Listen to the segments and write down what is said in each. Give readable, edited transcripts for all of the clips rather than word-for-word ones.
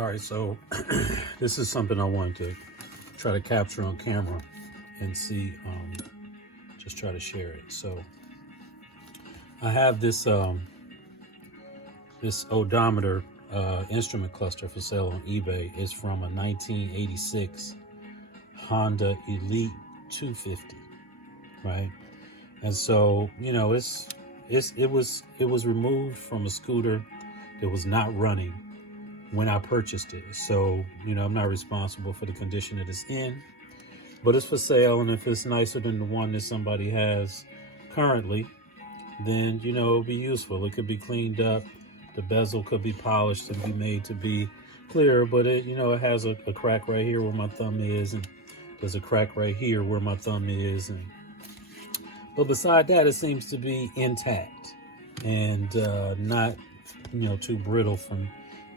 All right, so this is something I wanted to try to capture on camera and see, just try to share it. So I have this odometer instrument cluster for sale on eBay. It's from a 1986 Honda Elite 250, right? And so it was removed from a scooter that was not running when I purchased it. So, I'm not responsible for the condition that it's in, but it's for sale. And if it's nicer than the one that somebody has currently, then, it'll be useful. It could be cleaned up. The bezel could be polished and be made to be clear, but it has a crack right here where my thumb is. And there's a crack right here where my thumb is. But beside that, it seems to be intact and not, too brittle from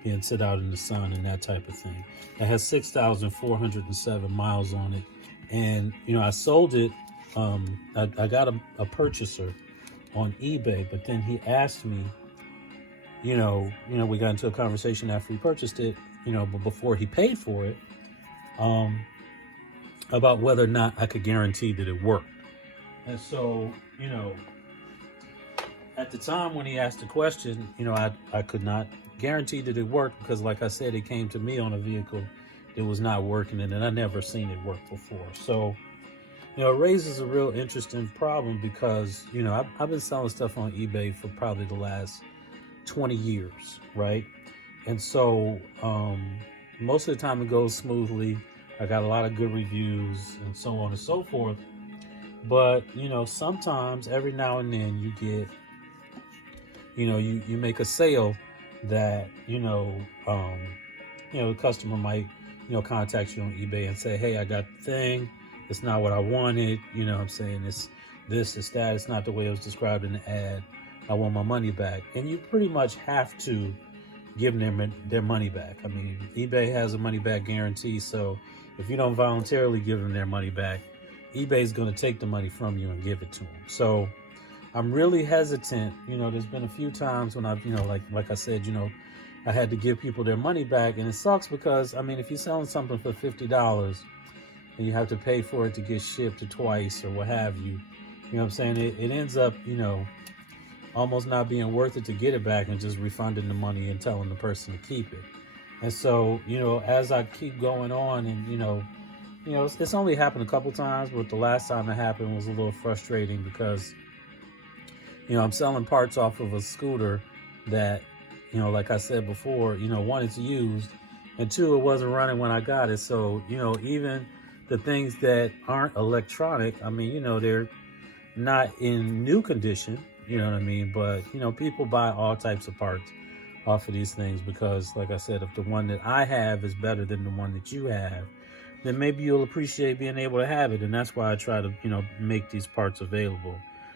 being sit out in the sun and that type of thing. It has 6,407 miles on it. And, I sold it. I got a purchaser on eBay, but then he asked me, we got into a conversation after he purchased it, but before he paid for it, about whether or not I could guarantee that it worked. And so, at the time when he asked the question, I could not guarantee that it worked because, like I said, it came to me on a vehicle that was not working, and I never seen it work before. So, it raises a real interesting problem because, I've been selling stuff on eBay for probably the last 20 years, right? And so most of the time it goes smoothly. I got a lot of good reviews and so on and so forth. But, sometimes every now and then you get, you make a sale that, the customer might, contact you on eBay and say, hey, I got the thing. It's not what I wanted. I'm saying? It's this, it's that. It's not the way it was described in the ad. I want my money back. And you pretty much have to give them their money back. I mean, eBay has a money back guarantee. So if you don't voluntarily give them their money back, eBay is going to take the money from you and give it to them. So I'm really hesitant. There's been a few times when I've, like I said, I had to give people their money back. And it sucks because, if you're selling something for $50 and you have to pay for it to get shipped twice or what have you, it ends up, almost not being worth it to get it back and just refunding the money and telling the person to keep it. And so, as I keep going on and, it's only happened a couple times, but the last time it happened was a little frustrating because, I'm selling parts off of a scooter that, like I said before, one, it's used, and two, it wasn't running when I got it. So, even the things that aren't electronic, they're not in new condition, but, people buy all types of parts off of these things because, like I said, if the one that I have is better than the one that you have, then maybe you'll appreciate being able to have it. And that's why I try to, make these parts available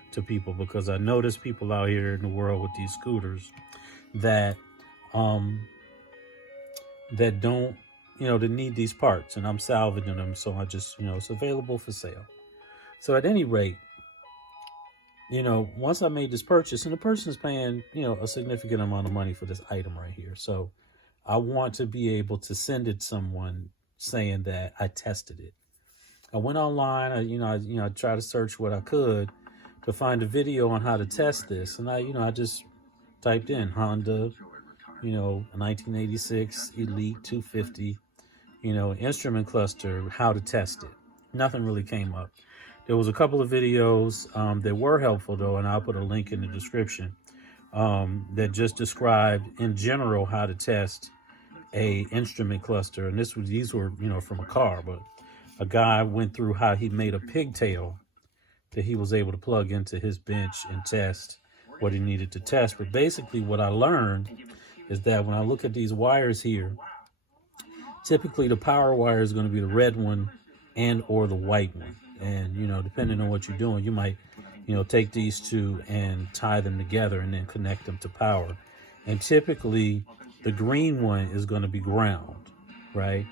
to people, because I know there's people out here in the world with these scooters that that don't, that need these parts, and I'm salvaging them. So I just, it's available for sale. So at any rate, once I made this purchase, and the person's paying, a significant amount of money for this item right here. So I want to be able to send it to someone saying that I tested it. I went online, I tried to search what I could to find a video on how to test this. And I just typed in Honda, 1986 Elite 250, instrument cluster, how to test it. Nothing really came up. There was a couple of videos that were helpful though, and I'll put a link in the description that just described in general how to test a instrument cluster. And these were, from a car, but a guy went through how he made a pigtail that he was able to plug into his bench and test what he needed to test. But basically what I learned is that when I look at these wires here, typically the power wire is going to be the red one and or the white one. And, depending on what you're doing, you might, take these two and tie them together and then connect them to power. And typically the green one is going to be ground, right?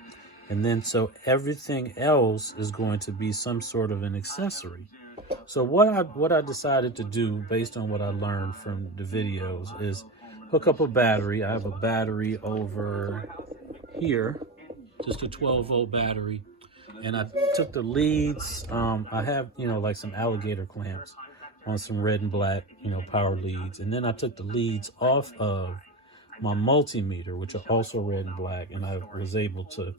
And then so everything else is going to be some sort of an accessory. So what I decided to do based on what I learned from the videos is hook up a battery. I have a battery over here, just a 12-volt battery. And I took the leads. I have, like some alligator clamps on some red and black, power leads. And then I took the leads off of my multimeter, which are also red and black. And I was able to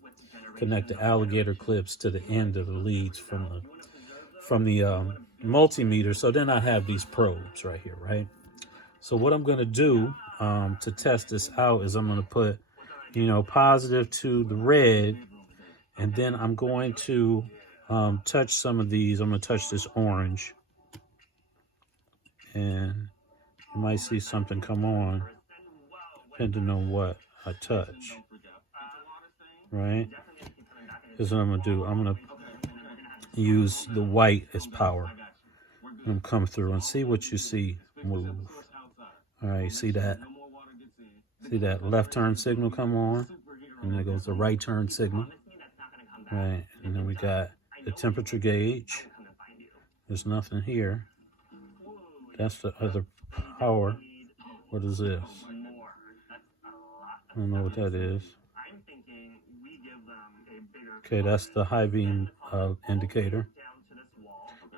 connect the alligator clips to the end of the leads from the multimeter. So then I have these probes right here, right? So what I'm going to do to test this out is I'm going to put, positive to the red, and then I'm going to touch some of these. I'm going to touch this orange, and you might see something come on depending on what I touch, right? Here's what I'm going to do. I'm going to use the white as power and come through and see what you see move. All right, see that? See that left turn signal come on, and there goes the right turn signal. All right, and then we got the temperature gauge. There's nothing here. That's the other power. What is this? I don't know what that is. Okay, that's the high beam indicator.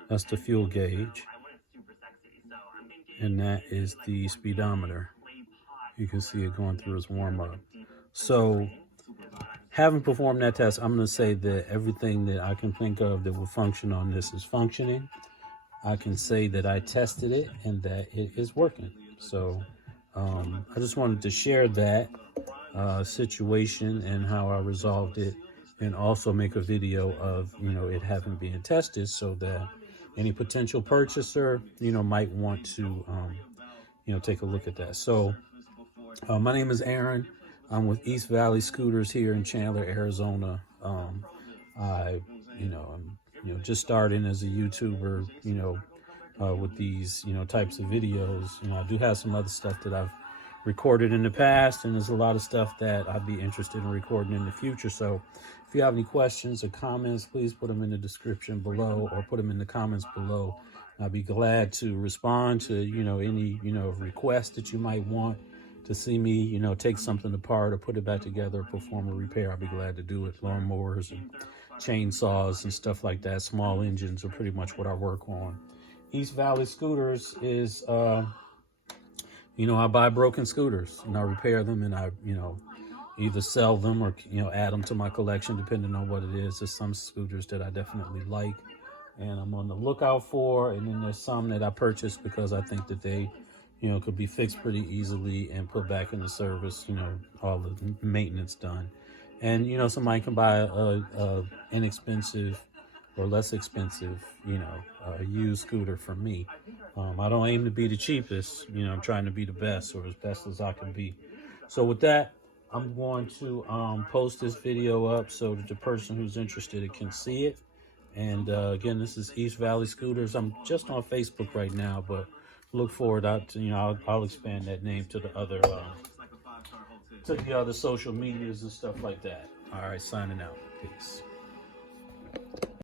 That's the fuel gauge. And that is the speedometer. You can see it going through its warm-up. So, having performed that test, I'm going to say that everything that I can think of that will function on this is functioning. I can say that I tested it and that it is working. So, I just wanted to share that situation and how I resolved it, and also make a video of, it having been tested, so that any potential purchaser, might want to, take a look at that. So, my name is Aaron. I'm with East Valley Scooters here in Chandler, Arizona. I'm, just starting as a YouTuber, with these, types of videos. I do have some other stuff that I've recorded in the past, and there's a lot of stuff that I'd be interested in recording in the future. So if you have any questions or comments, please put them in the description below, or put them in the comments below. I'll be glad to respond to, any, requests that you might want to see me, take something apart or put it back together, perform a repair. I'll be glad to do it. Lawnmowers and chainsaws and stuff like that. Small engines are pretty much what I work on. East Valley Scooters is, I buy broken scooters and I repair them, and I, either sell them or, add them to my collection, depending on what it is. There's some scooters that I definitely like and I'm on the lookout for. And then there's some that I purchased because I think that they, could be fixed pretty easily and put back into service, all the maintenance done. And, somebody can buy a inexpensive or less expensive, used scooter from me. I don't aim to be the cheapest, I'm trying to be the best, or as best as I can be. So with that, I'm going to post this video up so that the person who's interested can see it. And again, this is East Valley Scooters. I'm just on Facebook right now, but look forward to, I'll expand that name to the other social medias and stuff like that. All right, signing out. Peace.